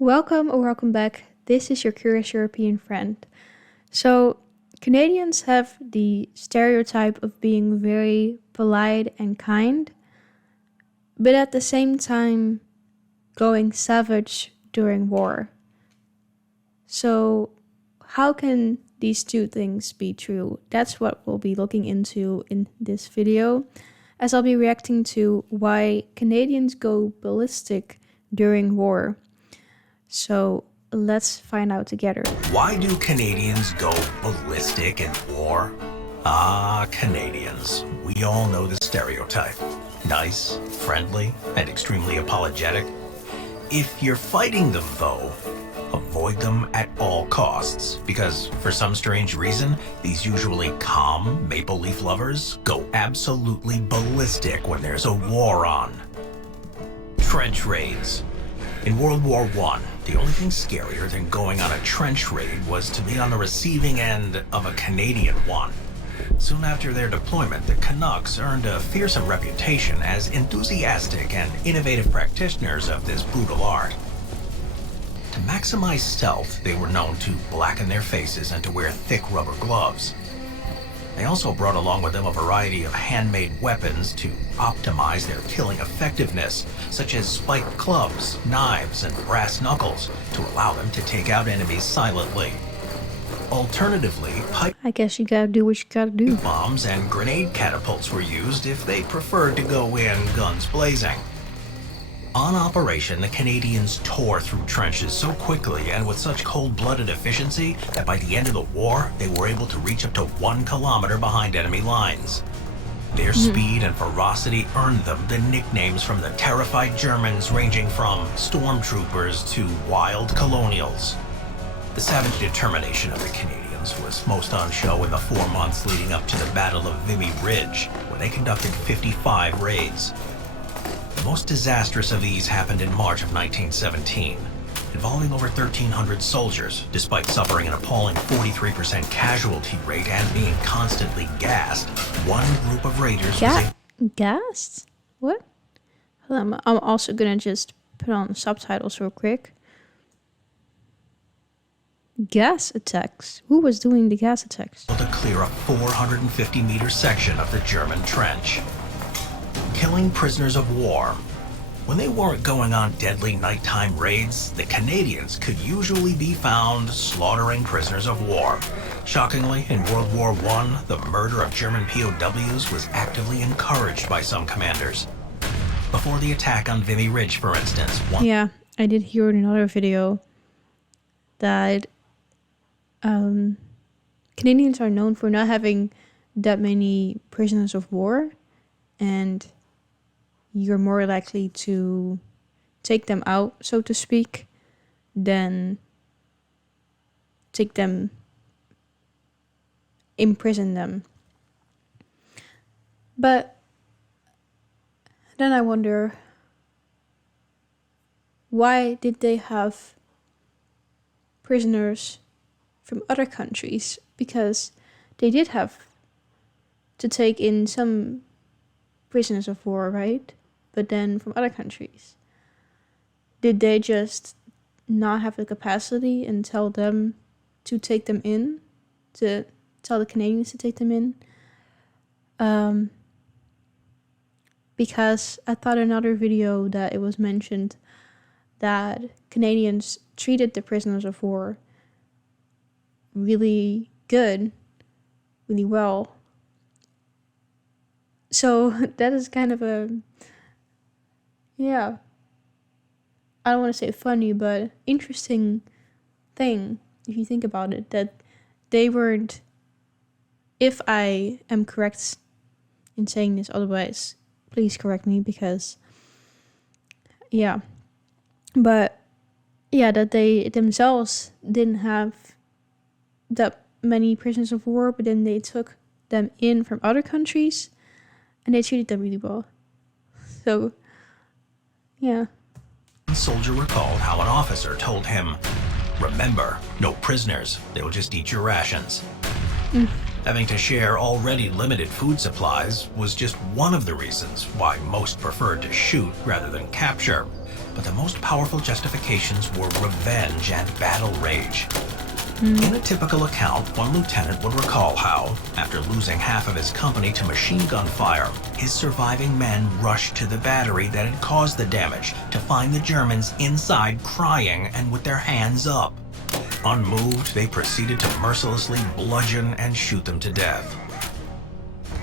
Welcome or welcome back. This is your curious European friend. So, Canadians have the stereotype of being very polite and kind, but at the same time going savage during war. So, how can these two things be true? That's what we'll be looking into in this video, as I'll be reacting to why Canadians go ballistic during war. So let's find out together. Why do Canadians go ballistic in war? Canadians. We all know the stereotype. Nice, friendly, and extremely apologetic. If you're fighting them, though, avoid them at all costs, because for some strange reason, these usually calm maple leaf lovers go absolutely ballistic when there's a war on. Trench raids. In World War I, the only thing scarier than going on a trench raid was to be on the receiving end of a Canadian one. Soon after their deployment, the Canucks earned a fearsome reputation as enthusiastic and innovative practitioners of this brutal art. To maximize stealth, they were known to blacken their faces and to wear thick rubber gloves. They also brought along with them a variety of handmade weapons to optimize their killing effectiveness, such as spiked clubs, knives, and brass knuckles, to allow them to take out enemies silently. Alternatively, I guess you gotta do what you gotta do. Bombs and grenade catapults were used if they preferred to go in guns blazing. On operation, the Canadians tore through trenches so quickly and with such cold-blooded efficiency that by the end of the war, they were able to reach up to 1 kilometer behind enemy lines. Their speed and ferocity earned them the nicknames from the terrified Germans, ranging from stormtroopers to wild colonials. The savage determination of the Canadians was most on show in the 4 months leading up to the Battle of Vimy Ridge, where they conducted 55 raids. The most disastrous of these happened in March of 1917, involving over 1,300 soldiers, despite suffering an appalling 43% casualty rate and being constantly gassed. One group of raiders Gassed? What? I'm also gonna just put on subtitles real quick. Gas attacks? Who was doing the gas attacks? To clear a 450-meter section of the German trench. Killing prisoners of war. When they weren't going on deadly nighttime raids, the Canadians could usually be found slaughtering prisoners of war. Shockingly, in World War I, the murder of German POWs was actively encouraged by some commanders. Before the attack on Vimy Ridge, for instance, Yeah, I did hear in another video that Canadians are known for not having that many prisoners of war, and you're more likely to take them out, so to speak, than imprison them. But then I wonder, why did they have prisoners from other countries? Because they did have to take in some prisoners of war, right? But then from other countries. Did they just not have the capacity and tell them to take them in? To tell the Canadians to take them in? Because I thought in another video that it was mentioned that Canadians treated the prisoners of war really good, really well. So that is kind of a, I don't want to say funny, but interesting thing, if you think about it, that they weren't, if I am correct in saying this, otherwise, please correct me, because, that they themselves didn't have that many prisoners of war, but then they took them in from other countries, and they treated them really well. So, One soldier recalled how an officer told him, "Remember, no prisoners, they'll just eat your rations." Having to share already limited food supplies was just one of the reasons why most preferred to shoot rather than capture. but the most powerful justifications were revenge and battle rage. In a typical account, one lieutenant would recall how, after losing half of his company to machine gun fire, his surviving men rushed to the battery that had caused the damage to find the Germans inside crying and with their hands up. Unmoved, they proceeded to mercilessly bludgeon and shoot them to death.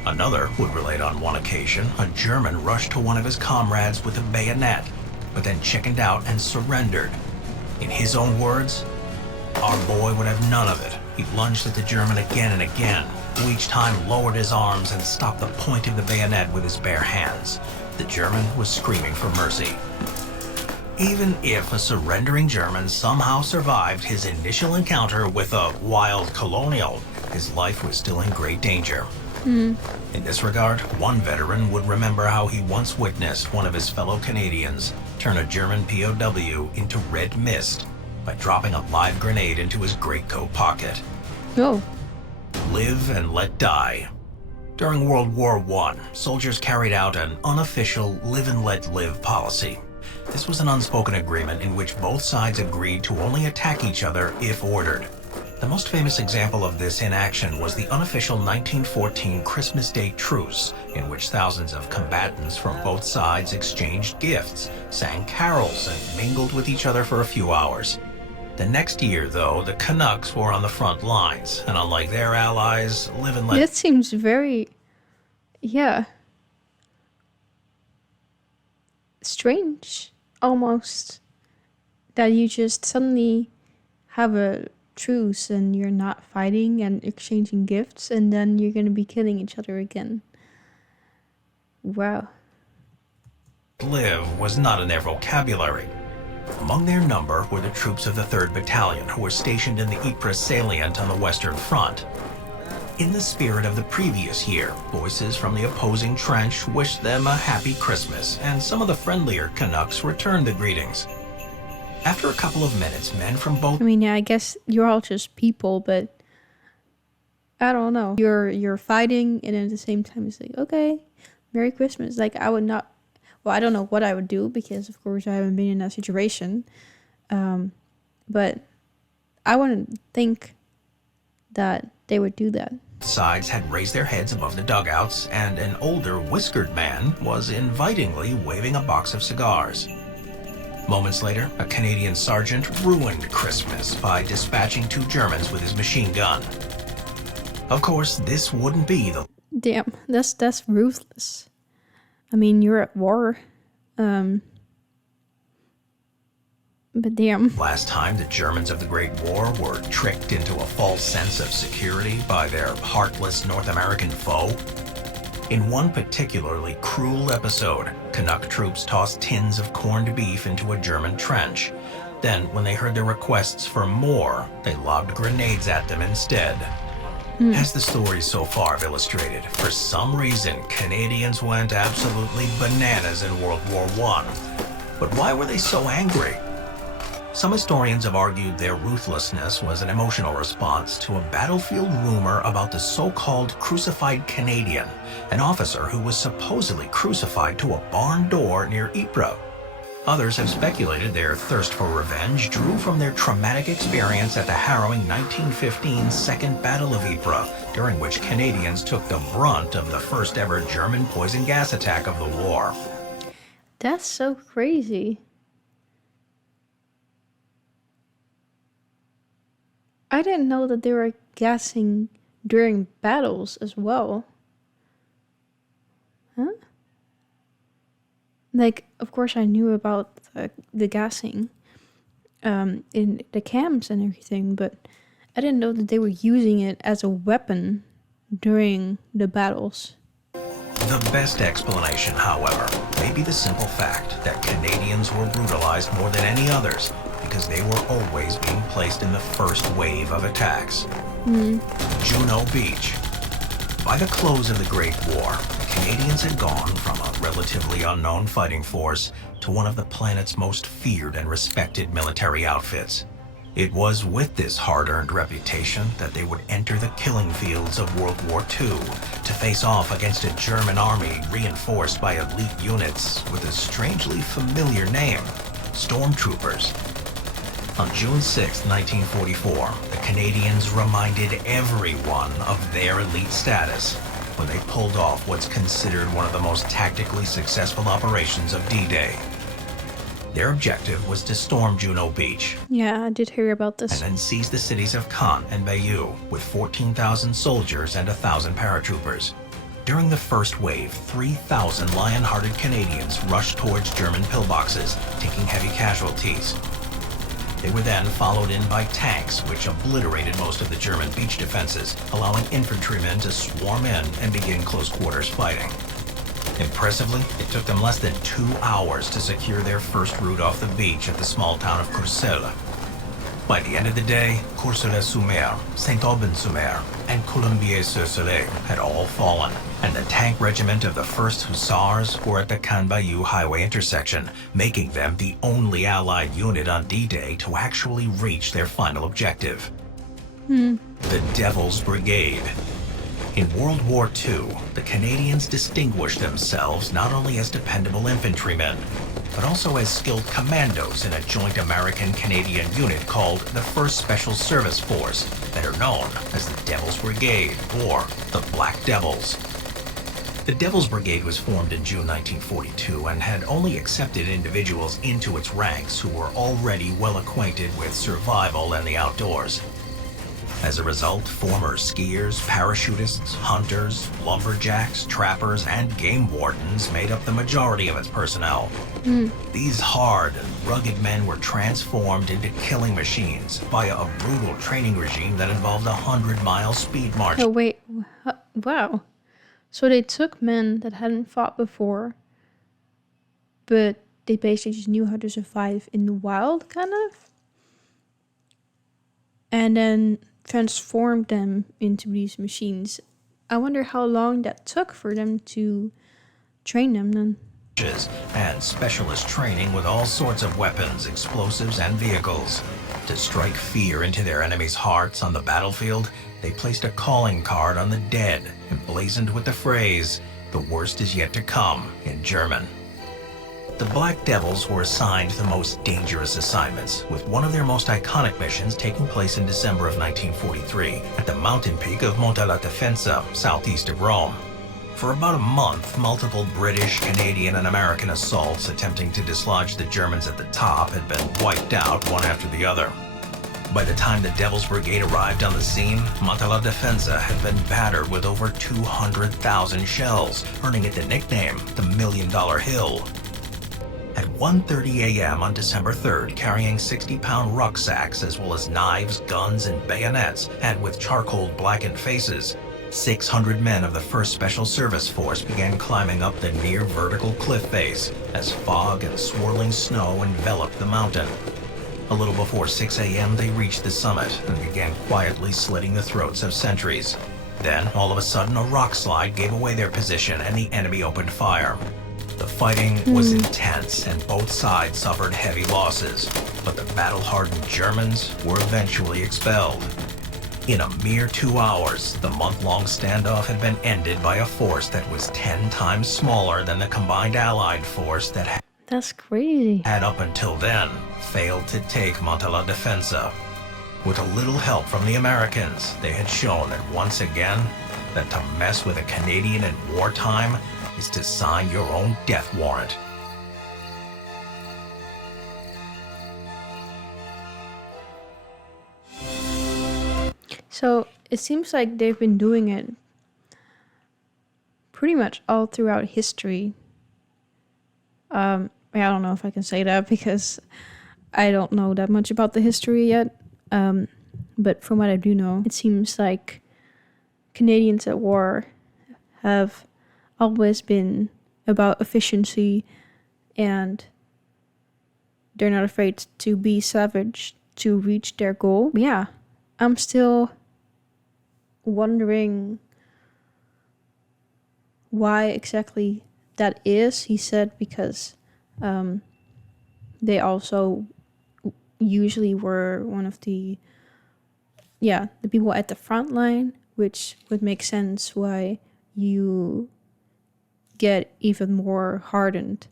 Another would relate on one occasion, a German rushed to one of his comrades with a bayonet, but then chickened out and surrendered. In his own words, "Our boy would have none of it. He lunged at the German again and again, who each time lowered his arms and stopped the point of the bayonet with his bare hands. The German was screaming for mercy." Even if a surrendering German somehow survived his initial encounter with a wild colonial, his life was still in great danger. In this regard, one veteran would remember how he once witnessed one of his fellow Canadians turn a German POW into red mist by dropping a live grenade into his greatcoat pocket. Oh. Live and let die. During World War I, soldiers carried out an unofficial live and let live policy. This was an unspoken agreement in which both sides agreed to only attack each other if ordered. The most famous example of this in action was the unofficial 1914 Christmas Day truce, in which thousands of combatants from both sides exchanged gifts, sang carols, and mingled with each other for a few hours. The next year, though, the Canucks were on the front lines, and unlike their allies, live and let... That seems very... yeah. Strange, almost. That you just suddenly have a truce and you're not fighting and exchanging gifts, and then you're going to be killing each other again. Wow. Live was not in their vocabulary. Among their number were the troops of the 3rd Battalion, who were stationed in the Ypres salient on the Western Front. In the spirit of the previous year, voices from the opposing trench wished them a happy Christmas, and some of the friendlier Canucks returned the greetings. After a couple of minutes, men from both... I mean, yeah, I guess you're all just people, but I don't know. You're fighting, and at the same time, it's like, okay, Merry Christmas. Like, I would not... Well, I don't know what I would do, because, of course, I haven't been in that situation. But I wouldn't think that they would do that. Sides had raised their heads above the dugouts, and an older, whiskered man was invitingly waving a box of cigars. Moments later, a Canadian sergeant ruined Christmas by dispatching 2 Germans with his machine gun. Of course, this wouldn't be the... Damn, that's ruthless. I mean, you're at war. But damn. Last time the Germans of the Great War were tricked into a false sense of security by their heartless North American foe. In one particularly cruel episode, Canuck troops tossed tins of corned beef into a German trench. Then, when they heard their requests for more, they lobbed grenades at them instead. As the stories so far have illustrated, for some reason, Canadians went absolutely bananas in World War I. But why were they so angry? Some historians have argued their ruthlessness was an emotional response to a battlefield rumor about the so-called crucified Canadian, an officer who was supposedly crucified to a barn door near Ypres. Others have speculated their thirst for revenge drew from their traumatic experience at the harrowing 1915 Second Battle of Ypres, during which Canadians took the brunt of the first ever German poison gas attack of the war. That's so crazy. I didn't know that they were gassing during battles as well. Huh? Like, of course I knew about the gassing in the camps and everything, but I didn't know that they were using it as a weapon during the battles. The best explanation, however, may be the simple fact that Canadians were brutalized more than any others because they were always being placed in the first wave of attacks. Juno Beach. By the close of the Great War, the Canadians had gone from a relatively unknown fighting force to one of the planet's most feared and respected military outfits. It was with this hard-earned reputation that they would enter the killing fields of World War II to face off against a German army reinforced by elite units with a strangely familiar name, stormtroopers. On June 6, 1944, the Canadians reminded everyone of their elite status when they pulled off what's considered one of the most tactically successful operations of D-Day. Their objective was to storm Juno Beach. Yeah, I did hear about this. And then seize the cities of Caen and Bayeux with 14,000 soldiers and 1,000 paratroopers. During the first wave, 3,000 lion-hearted Canadians rushed towards German pillboxes, taking heavy casualties. They were then followed in by tanks, which obliterated most of the German beach defenses, allowing infantrymen to swarm in and begin close-quarters fighting. Impressively, it took them less than 2 hours to secure their first route off the beach at the small town of Courcelles. By the end of the day, Courcelles-sur-Mer, Saint-Aubin-sur-Mer, and Colombiers-sur-Soleil had all fallen, and the tank regiment of the 1st Hussars were at the Caen-Bayeux highway intersection, making them the only Allied unit on D-Day to actually reach their final objective. The Devil's Brigade. In World War II, the Canadians distinguished themselves not only as dependable infantrymen, but also as skilled commandos in a joint American-Canadian unit called the 1st Special Service Force, better known as the Devil's Brigade, or the Black Devils. The Devil's Brigade was formed in June 1942 and had only accepted individuals into its ranks who were already well acquainted with survival and the outdoors. As a result, former skiers, parachutists, hunters, lumberjacks, trappers, and game wardens made up the majority of its personnel. These hard and rugged men were transformed into killing machines via a brutal training regime that involved 100-mile speed march. Oh, wait. Wow. So they took men that hadn't fought before, but they basically just knew how to survive in the wild, kind of? And then transformed them into these machines. I wonder how long that took for them to train them then. And specialist training with all sorts of weapons, explosives, and vehicles. To strike fear into their enemies' hearts on the battlefield, they placed a calling card on the dead, emblazoned with the phrase, "The worst is yet to come," in German. The Black Devils were assigned the most dangerous assignments, with one of their most iconic missions taking place in December of 1943 at the mountain peak of Monte la Defensa, southeast of Rome. For about a month, multiple British, Canadian, and American assaults attempting to dislodge the Germans at the top had been wiped out one after the other. By the time the Devil's Brigade arrived on the scene, Monte la Defensa had been battered with over 200,000 shells, earning it the nickname the $1 Million Hill. At 1:30 a.m. on December 3rd, carrying 60-pound rucksacks as well as knives, guns, and bayonets, and with charcoal-blackened faces, 600 men of the 1st Special Service Force began climbing up the near-vertical cliff face as fog and swirling snow enveloped the mountain. A little before 6 a.m., they reached the summit and began quietly slitting the throats of sentries. Then, all of a sudden, a rock slide gave away their position and the enemy opened fire. The fighting was intense and both sides suffered heavy losses, but the battle-hardened Germans were eventually expelled. In a mere 2 hours, the month-long standoff had been ended by a force that was 10 times smaller than the combined Allied force that That's crazy. had up until then failed to take Monte la Defensa. With a little help from the Americans, they had shown that once again, that to mess with a Canadian in wartime is to sign your own death warrant. So it seems like they've been doing it pretty much all throughout history. I don't know if I can say that because I don't know that much about the history yet. But from what I do know, it seems like Canadians at war have always been about efficiency, and they're not afraid to be savage to reach their goal. Yeah, I'm still wondering why exactly that is. He said because they also usually were one of the people at the front line, which would make sense why you get even more hardened.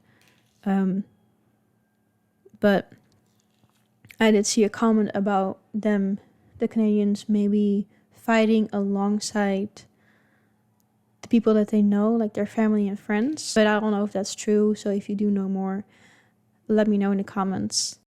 But I did see a comment about them, the Canadians, maybe fighting alongside the people that they know, like their family and friends. But I don't know if that's true. So if you do know more, let me know in the comments.